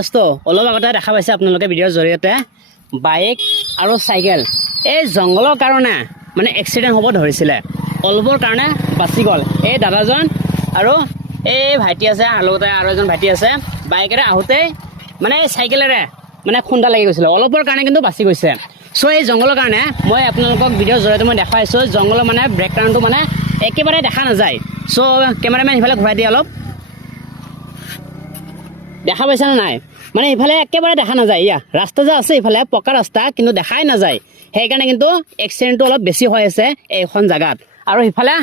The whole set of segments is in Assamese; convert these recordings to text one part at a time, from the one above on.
দোস্ত অলপ আগতে দেখা পাইছে আপোনালোকে ভিডিঅ'ৰ জৰিয়তে বাইক আৰু চাইকেল এই জংঘলৰ কাৰণে মানে এক্সিডেণ্ট হ'ব ধৰিছিলে অলপৰ কাৰণে বাচি গ'ল এই দাদাজন আৰু এই ভাইটি আছে আৰু লগতে আৰু এজন ভাইটি আছে বাইকেৰে আহোঁতে মানে চাইকেলেৰে মানে খুন্দা লাগি গৈছিলে অলপৰ কাৰণে কিন্তু বাচি গৈছে চ' এই জংঘলৰ কাৰণে মই আপোনালোকক ভিডিঅ'ৰ জৰিয়তে মই দেখাইছোঁ জংঘলৰ মানে ব্ৰেকগ্ৰাউণ্ডটো মানে একেবাৰে দেখা নাযায় চ' কেমেৰামেন সিফালে ঘূৰাই দিয়ে অলপ দেখা পাইছা না নাই মানে ইফালে একেবাৰে দেখা নাযায় ইয়া ৰাস্তা যে আছে ইফালে পকা ৰাস্তা কিন্তু দেখাই নাযায় সেইকাৰণে কিন্তু এক্সিডেণ্টটো অলপ বেছি হৈ আছে এইখন জাগাত আৰু ইফালে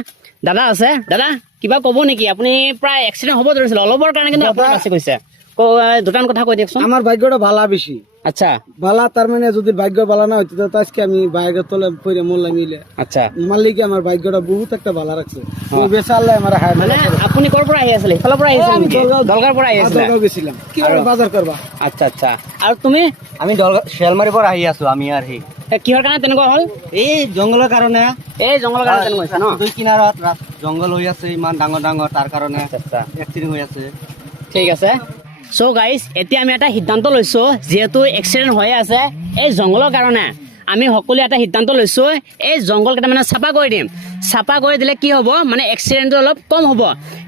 দাদা আছে দাদা কিবা ক'ব নেকি আপুনি প্ৰায় এক্সিডেণ্ট হ'ব ধৰিছিল অলপৰ কাৰণে কিন্তু আপোনাৰ বাচি গৈছে দুটান কথা কৈ দিয়কচোন আমার ভাগ্যটা ভালা বেশি আচ্ছা ভালা তার মানে যদি ভাগ্য ভালা না হইতো তো আজকে আমি বাইকের তলে পড়ে মরলাম মিলে আচ্ছা মালিকে আমার ভাগ্যটা বহুত একটা ভালা রাখছে ওই বেচালে আমার হায় মানে আপুনি ক'ৰ পৰা আহি আছিলে ইফালৰ পৰা আহি আছিল নেকি দলগাঁৱৰ পৰা আহি আছিলে দলগাঁও গেছিলাম কি কৰে বাজাৰ কৰবা আচ্ছা আচ্ছা আৰু তুমি আমি শিয়ালমাৰীৰ পৰা আহি আছো আমি আৰু কিহৰ কাৰণে তেনেকুৱা হ'ল এই জংঘলৰ কাৰণে এই জংঘলৰ কাৰণে তেনেকুৱা হৈছে ন দুই কিনাৰত জংঘল হৈ আছে ইমান ডাঙৰ ডাঙৰ তাৰ কাৰণে আচ্ছা এক্সিডেণ্ট হৈ আছে ঠিক আছে চ' গাইজ এতিয়া আমি এটা সিদ্ধান্ত লৈছোঁ যিহেতু এক্সিডেণ্ট হৈ আছে এই জংঘলৰ কাৰণে আমি সকলোৱে এটা সিদ্ধান্ত লৈছোঁ এই জংঘলকেইটা মানে চাফা কৰি দিম চাফা কৰি দিলে কি হ'ব মানে এক্সিডেণ্টটো অলপ কম হ'ব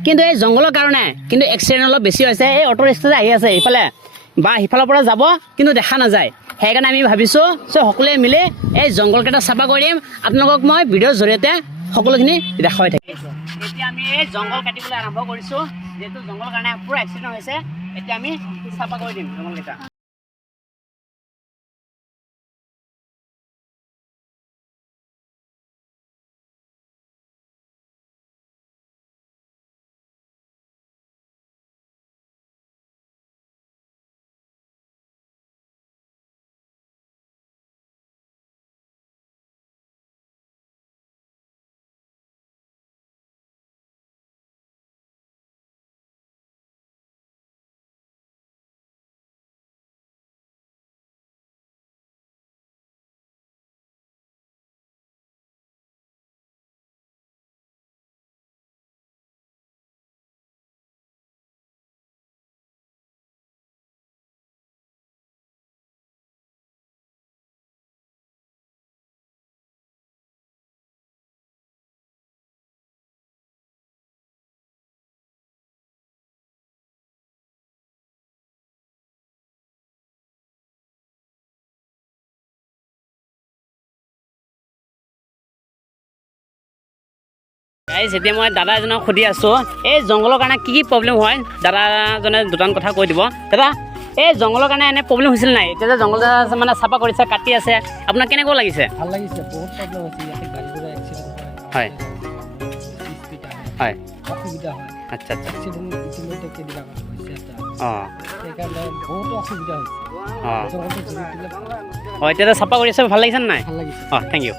কিন্তু এই জংঘলৰ কাৰণে কিন্তু এক্সিডেণ্ট অলপ বেছি হৈছে এই অটো ৰিক্সা যে আহি আছে ইফালে বা সিফালৰ পৰা যাব কিন্তু দেখা নাযায় সেইকাৰণে আমি ভাবিছোঁ চ' সকলোৱে মিলি এই জংঘলকেইটা চাফা কৰি দিম আপোনালোকক মই ভিডিঅ'ৰ জৰিয়তে সকলোখিনি দেখুৱাই থাকিম এতিয়া আমি এই জংঘল কাটিবলৈ আৰম্ভ কৰিছোঁ যিহেতু জংঘলৰ কাৰণে পূৰা এক্সিডেণ্ট হৈছে এতিয়া আমি চাফা কৰি দিম জংঘলকেইটা গাইজ এতিয়া মই দাদা এজনক সুধি আছোঁ এই জংঘলৰ কাৰণে কি কি প্ৰব্লেম হয় দাদাজনে দুটান কথা কৈ দিব দাদা এই জংঘলৰ কাৰণে এনে প্ৰব্লেম হৈছিল নাই এতিয়া যে জংঘল মানে চাফা কৰিছে কাটি আছে আপোনাক কেনেকুৱা লাগিছে ভাল লাগিছে বহুত প্ৰব্লেম হৈছে ইয়াতে গাড়ী ঘোড়া এক্সিডেণ্ট হয় হয় অসুবিধা হয় আচ্ছা আচ্ছা এক্সিডেণ্ট ইতিমধ্যে কেইদিনমান হৈছে এটা অঁ সেইকাৰণে বহুত অসুবিধা হৈছে অঁ জংঘলটো জুৰি দিলে অঁ এতিয়া যে চাফা কৰি আছে ভাল লাগিছে নাই ভাল লাগিছে অঁ থেংক ইউ